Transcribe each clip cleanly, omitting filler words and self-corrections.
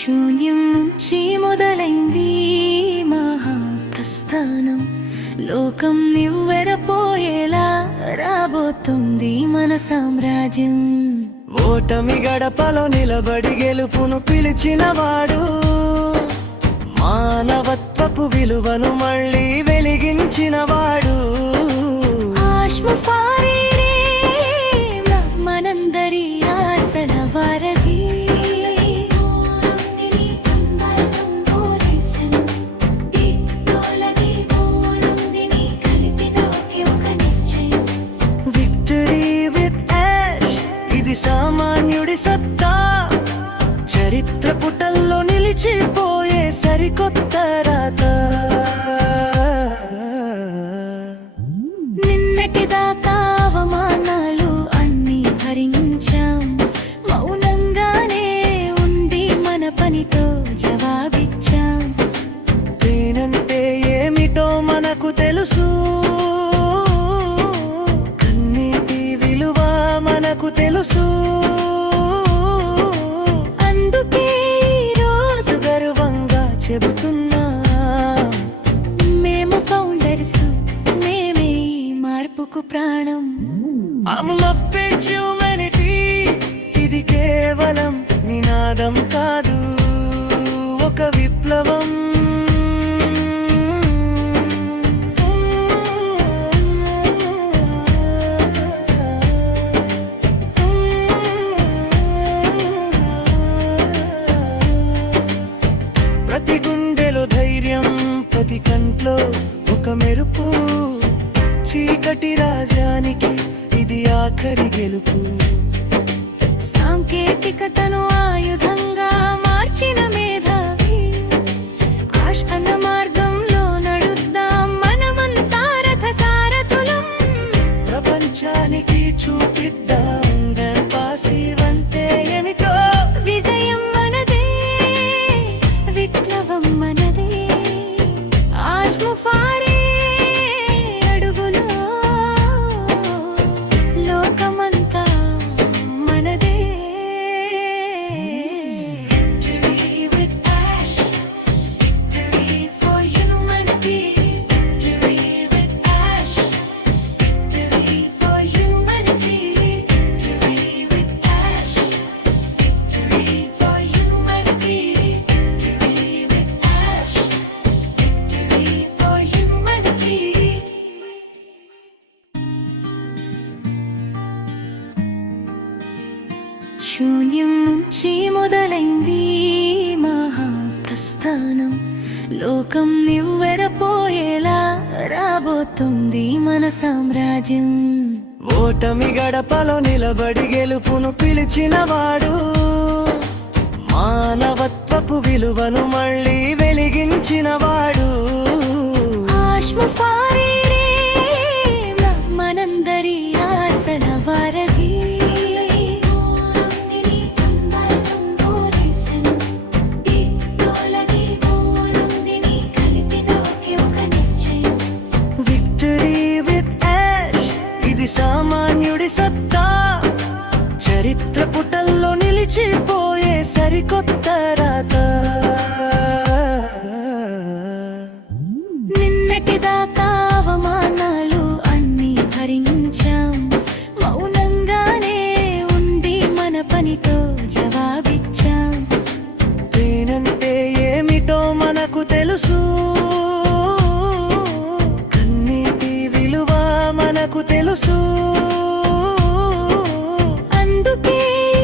శూన్యం నుంచి మొదలైంది మహాప్రస్థానం. లోకం నివ్వెరపోయేలా రాబోతుంది మన సామ్రాజ్యం. ఓటమి గడపలో నిలబడి గెలుపును పిలిచినవాడు, మానవత్వపు విలువను మళ్ళీ వెలిగించినవాడు. మనందరి ఆశల వారధి. విక్టరీ విత్ యాష్ ఇది సామాన్యుడి సత్తా, చరిత్ర పుటల్లో నిలిచిపోయే సరికొత్త రాత. నిన్నటిదాకా అవమానాలు అన్నీ భరించాం, మౌనంగానే ఉండి మన పనితో జవాబిచ్చాం. పేనంటే ఏమిటో మనకు తెలుసు, కన్నీటి విలువ మనకు తెలుసు. అందుకే ఈరోజు గర్వంగా చెబుతున్నా, మేము ఫౌండర్స్, మేమే ఈ మార్పుకు ప్రాణం. Amul of page humanity ఇది కేవలం నినాదం కాదు, ఒక విప్లవం. ప్రతి గుండెలో ధైర్యం, ప్రతి కంట్లో ఒక మెరుపు. చీకటి రాజానికి ఇది ఆఖరి గెలుపు. సాంకేతికతను ఆయుధంగా మార్చిన మేధావి, ఆశ అన్న మార్గంలో నడుద్దాం మనమంతా రథ సారథులం. ప్రపంచానికి చూపిద్దాం పాసివంతే ఏమిటో. విజయం మనదే, విప్లవం మనదే. ఆశ్ముఫారే అడుగులో లోకమంతా మనదే. Victory with ash, victory for humanity. Victory with ash, victory for humanity. Victory with ash, victory for humanity. Victory with ash, victory for humanity. శూన్యం నుంచి మొదలైంది మహాప్రస్థానం. లోకం నివ్వెరపోయేలా రాబోతుంది మన సామ్రాజ్యం. ఓటమి గడపలో నిలబడి గెలుపును పిలిచినవాడు, మానవత్వపు విలువను మళ్ళీ వెలిగించినవాడు. మనందరి ఆశల వారధి. విక్టరీ విత్ యాష్ ఇది సామాన్యుడి సత్తా, చరిత్ర పుటల్లో నిలిచిపోయే సరికొత్త రాత. నిన్నటిదాకా అవమానాలు అన్నీ భరించాం, మౌనంగానే ఉండి మన పనితో జవాబిచ్చాం. పేనంటే ఏమిటో మనకు తెలుసు, కన్నీటి విలువ మనకు తెలుసు. అందుకే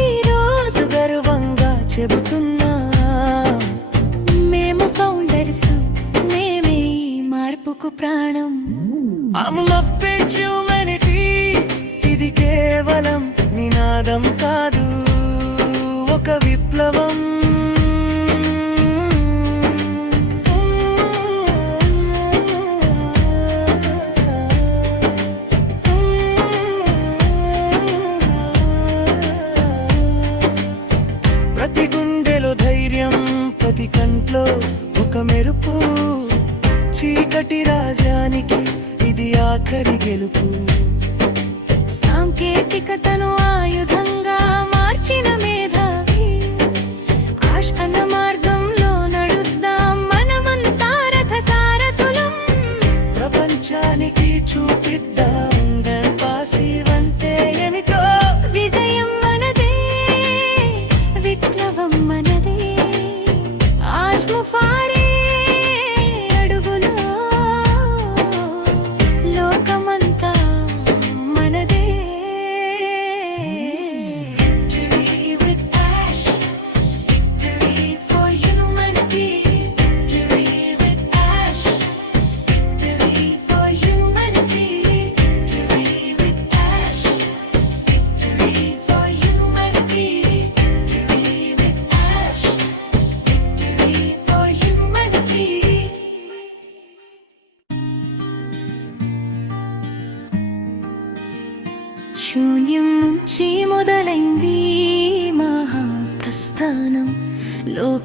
ఈరోజు గర్వంగా చెబుతున్నా, మేము ఫౌండర్స్, మేమే ఈ మార్పుకు ప్రాణం. Amul of page humanity ఇది కేవలం నినాదం కాదు, ఒక విప్లవం. ప్రతి గుండెలో ధైర్యం, ప్రతి కంట్లో ఒక మెరుపు. చీకటి రాజానికి ఇది ఆఖరి గెలుపు. సాంకేతికతను ఆయుధంగా మార్చిన మేధావి, ఆశ అన్న మార్గంలో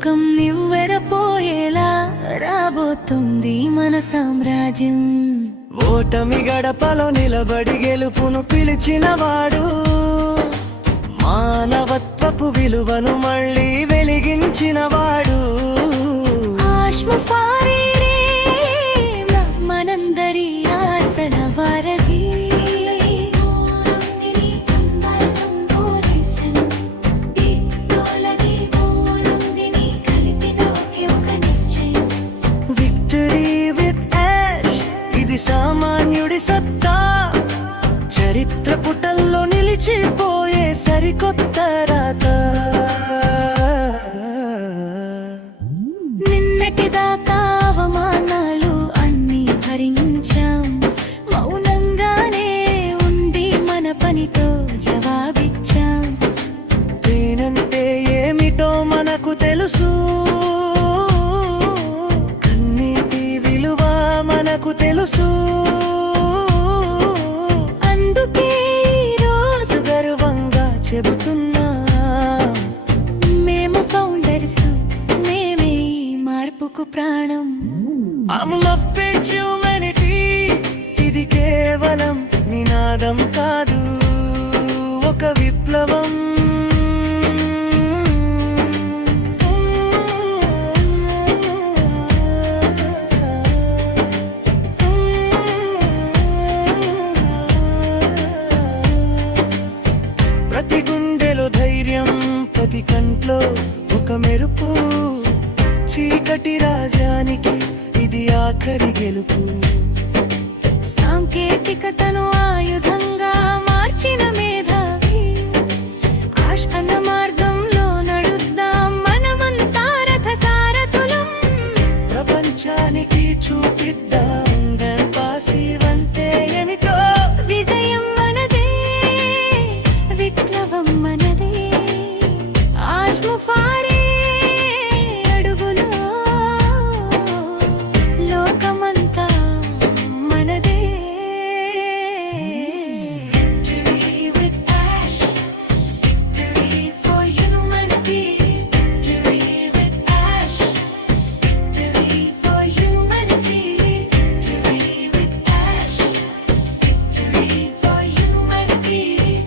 లోకం నివ్వెరపోయేలా రాబోతుంది మన సామ్రాజ్యం. ఓటమి గడపలో నిలబడి గెలుపును పిలిచినవాడు, మానవత్వపు విలువను మళ్ళీ వెలిగించినవాడు. ఆశ్మఫారీరే మనందరి ఆశల వారధి. విక్టరీ విత్ యాష్ ఇది సామాన్యుడి సత్తా, చరిత్ర పుటల్లో నిలిచిపోయే సరికొత్త రాత. నిన్నటిదాకా అవమానాలు అన్నీ భరించాం, మౌనంగానే ఉండి మన పనితో జవాబిచ్చాం. నేనంటే ఏమిటో మనకు తెలుసు, కన్నీటి విలువ మనకు తెలుసు. అందుకే ఈరోజు గర్వంగా చెబుతున్నా, మేము ఫౌండర్స్, మేమే ఈ మార్పుకు ప్రాణం. I'm love page humanity, ఇది కేవలం నినాదం కాదు, ఒక విప్లవం. ప్రతి గుండెలో ధైర్యం, ప్రతి కంట్లో ఒక మెరుపు, చీకటి రాజానికి ఇది ఆఖరి గెలుపు. సాంకేతికతను ఆయుధంగా మార్చిన మేధావి, ఆశ అన్న మార్గంలో నడుద్దాం మనమంతా రథ సారథులం. ప్రపంచానికి చూపిద్దాం పాసివంతే ఏమిటో. విజయం మనదే, విప్లవం మనదే. ఆశ్మఫారే అడుగులో లోకమంతా మనదే. Victory with ash, victory for humanity. Victory with ash, victory for humanity. Victory with ash, victory for humanity.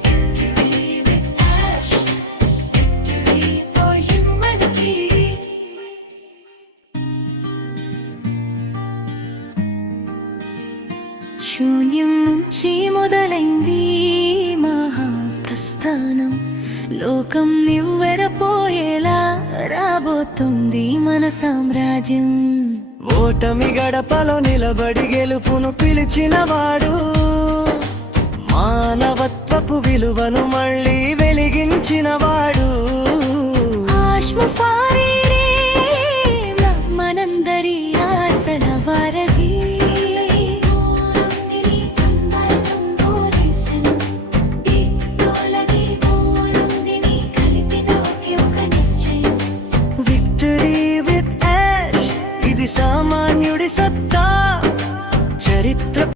Victory with ash, victory for humanity. శూన్యం నుంచి మొదలైంది మహాప్రస్థానం, లోకం నివ్వెరపోయేలా రాబోతుంది మన సామ్రాజ్యం. ఓటమి గడపలో నిలబడి గెలుపును పిలిచినవాడు, మానవత్వపు విలువను మళ్ళీ వెలిగించినవాడు. ఆశ్మఫారే